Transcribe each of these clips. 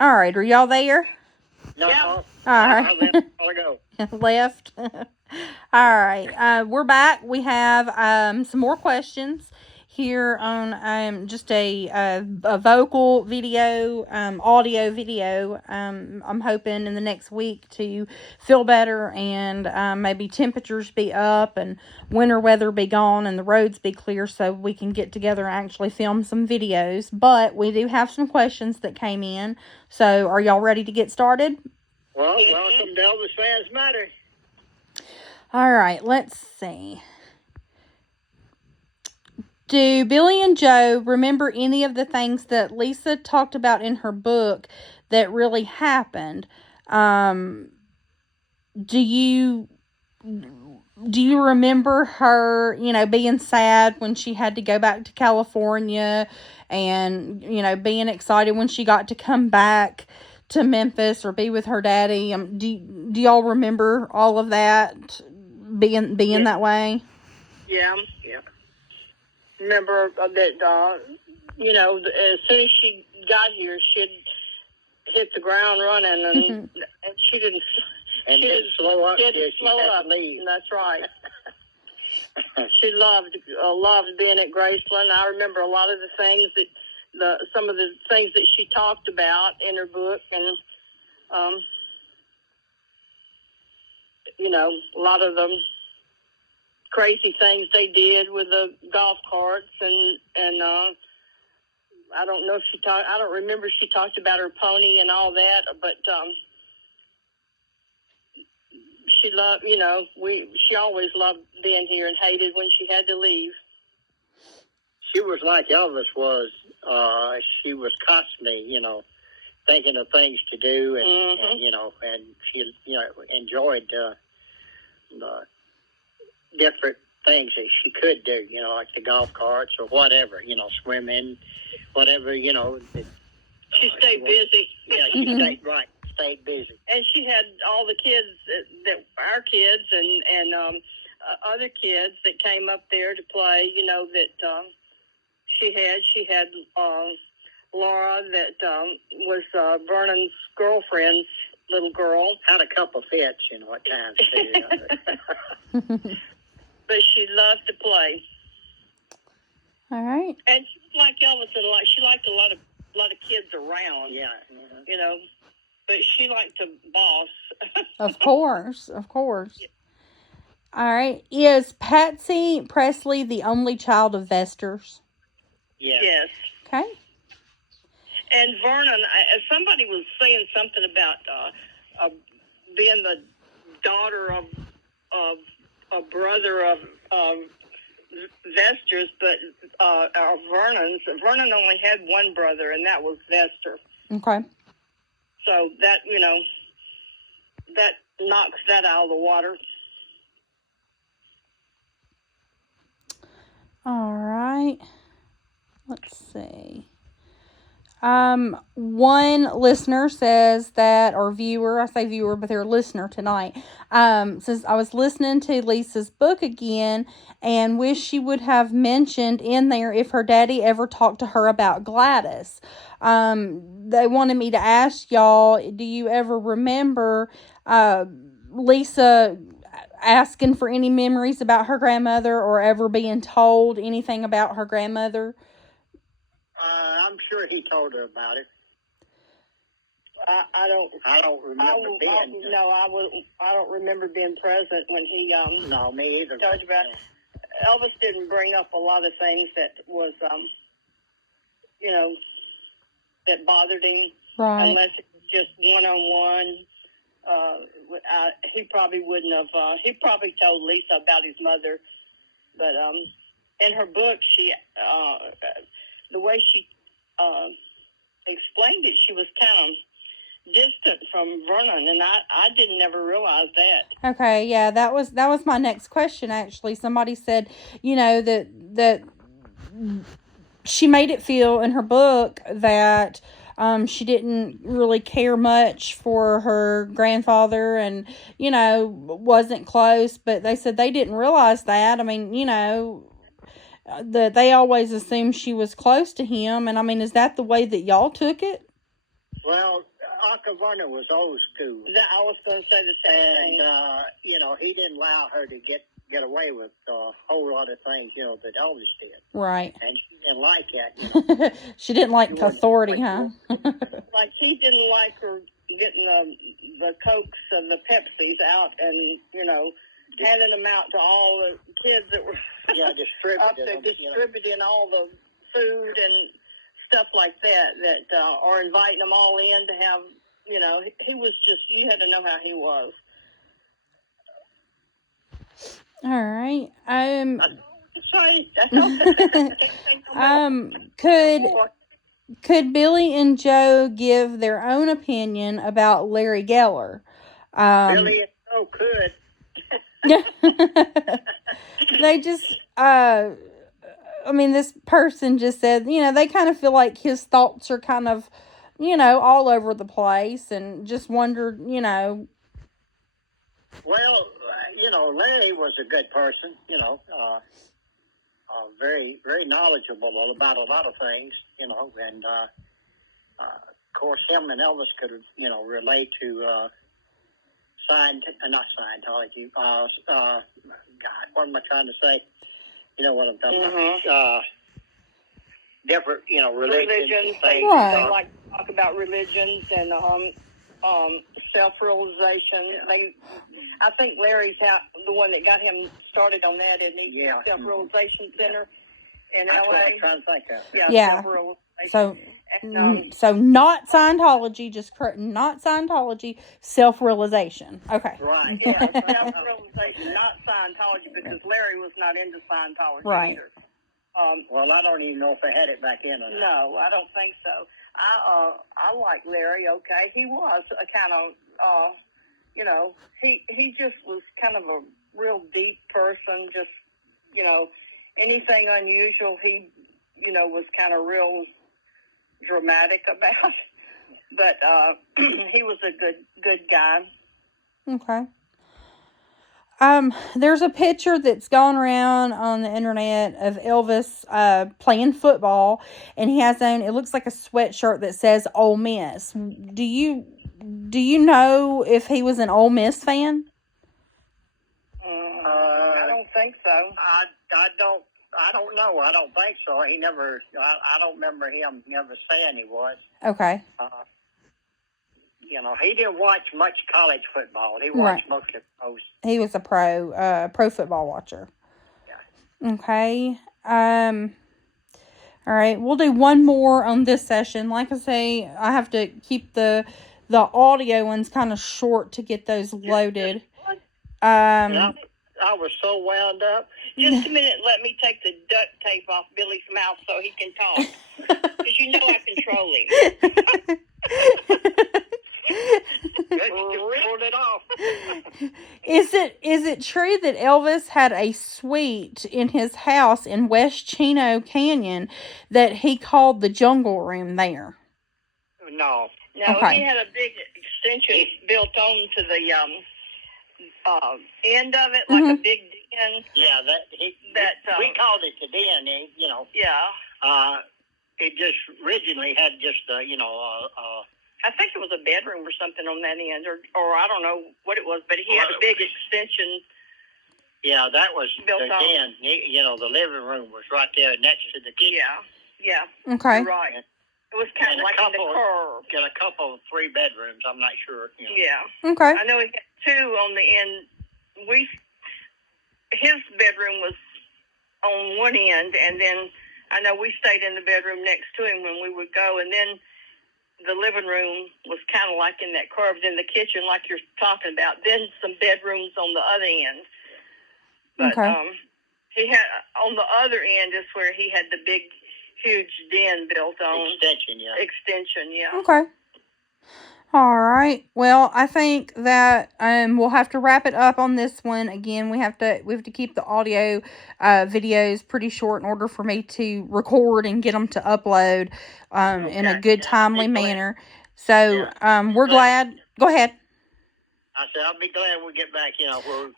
All right, are y'all there? No. Yeah. All right. I left a while ago. Left. All right. We're back. We have some more questions here on just a vocal video, audio video. I'm hoping in the next week to feel better and maybe temperatures be up and winter weather be gone and the roads be clear so we can get together and actually film some videos. But we do have some questions that came in. So are y'all ready to get started? Well, welcome to Elvis Fans Matter. All right, let's see. Do Billy and Joe remember any of the things that Lisa talked about in her book that really happened? Do you remember her, being sad when she had to go back to California and, being excited when she got to come back to Memphis or be with her daddy? Do y'all remember all of that being that way? Yeah. Remember that, as soon as she got here, she'd hit the ground running, and she didn't. And she didn't slow up. Didn't slow up. Leave. That's right. She loved being at Graceland. I remember a lot of the things some of the things that she talked about in her book, and a lot of them crazy things they did with the golf carts, and I don't know if I don't remember if she talked about her pony and all that, but she loved, she always loved being here and hated when she had to leave. She was like Elvis was. She was constantly, thinking of things to do, and she, enjoyed different things that she could do, like the golf carts or whatever, swimming, whatever, She stayed busy. Yeah, she stayed busy. And she had all the kids that our kids and other kids that came up there to play, that she had Laura that was Vernon's girlfriend's little girl. Had a couple fits, at times too. But she loved to play. All right. And she was like Elvis, and she liked a lot of kids around. Yeah. But she liked to boss. Of course. Yeah. All right. Is Patsy Presley the only child of Vesters? Yes. Okay. And Vernon, somebody was saying something about being the daughter of a brother of Vesters, but Vernon's. Vernon only had one brother, and that was Vester. Okay. So that, that knocks that out of the water. All right. Let's see. One listener says that, or viewer, I say viewer, but they're a listener tonight, says, I was listening to Lisa's book again and wish she would have mentioned in there if her daddy ever talked to her about Gladys. They wanted me to ask y'all, do you ever remember, Lisa asking for any memories about her grandmother or ever being told anything about her grandmother? I'm sure he told her about it. I don't remember being. I don't remember being present when he. No, me either. Talked about. Elvis didn't bring up a lot of things that was, that bothered him. Right. Unless it was just one-on-one. He probably wouldn't have. He probably told Lisa about his mother, but in her book, she. The way she explained it, she was kind of distant from Vernon, and I didn't never realize that. Okay, yeah, that was my next question, actually. Somebody said, that she made it feel in her book that she didn't really care much for her grandfather and, wasn't close, but they said they didn't realize that. I mean, that they always assumed she was close to him, and I mean, is that the way that y'all took it? Well, Uncle Vernon was old school. I was going to say the same thing. And, he didn't allow her to get away with a whole lot of things, that Elvis did. Right. And she didn't like that. She didn't like authority, huh? Like, he didn't like her getting the Cokes and the Pepsis out and, handing them out to all the kids that were distributing all the food and stuff like that, or inviting them all in to have, he was just, you had to know how he was. All right. Could Billy and Joe give their own opinion about Larry Geller? Billy and Joe could. They just, this person just said, they kind of feel like his thoughts are kind of, all over the place, and just wondered, Well, Larry was a good person, very, very knowledgeable about a lot of things, and, of course, him and Elvis could, relate to, not Scientology, God, what am I trying to say? You know what I'm talking about? Different, religions. They like to talk about religions and, self-realization. I think Larry's the one that got him started on that, isn't he? Yeah. Self-realization Center in That's LA. what I'm trying to think of. Yeah. So not Scientology, just correct, not Scientology, self-realization. Okay. Right. Yeah, self-realization, not Scientology, because Larry was not into Scientology either. Well, I don't even know if they had it back in or not. No, I don't think so. I like Larry, okay. He was a kind of, he just was kind of a real deep person, just, anything unusual, he, was kind of real dramatic about. But he was a good guy. Okay. There's a picture that's gone around on the internet of Elvis playing football, and he has on, it looks like a sweatshirt that says Ole Miss. Do you know if he was an Ole Miss fan? I don't think so. I don't know. I don't think so. He never. I don't remember him never saying he was. Okay. He didn't watch much college football. He watched mostly pros. He was a pro football watcher. Yeah. Okay. All right. We'll do one more on this session. Like I say, I have to keep the audio ones kind of short to get those loaded. I was so wound up. Just a minute, let me take the duct tape off Billy's mouth so he can talk. Because I control him. Pulled it off. Is it true that Elvis had a suite in his house in West Chino Canyon that he called the Jungle Room there? No. Okay. He had a big extension built on to the end of it, like a big den. Yeah, we called it the den. Yeah. It just originally had just I think it was a bedroom or something on that end, or I don't know what it was, but he had a big extension. Yeah, that was built the den. The living room was right there next to the kitchen. Yeah. Okay. You're right. It was kind of like in the curve. Got a couple of 3 bedrooms. I'm not sure. Yeah. Okay. I know he had 2 on the end. His bedroom was on one end, and then I know we stayed in the bedroom next to him when we would go, and then the living room was kind of like in that curve. Then the kitchen, like you're talking about. Then some bedrooms on the other end. But he had on the other end is where he had the big, huge den built on. Extension, yeah. Okay. All right. Well, I think that we'll have to wrap it up on this one. Again, we have to keep the audio videos pretty short in order for me to record and get them to upload in a good, timely manner. So we're glad. Go ahead. I said I'll be glad we get back. Where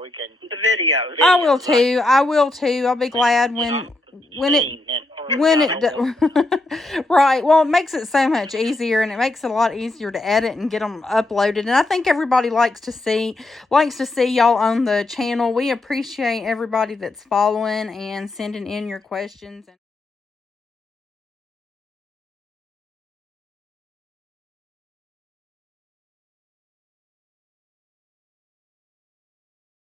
we can the videos. I will too. I'll be glad when it. when it right, well, it makes it so much easier, and it makes it a lot easier to edit and get them uploaded. And I think everybody likes to see y'all on the channel. We appreciate everybody that's following and sending in your questions.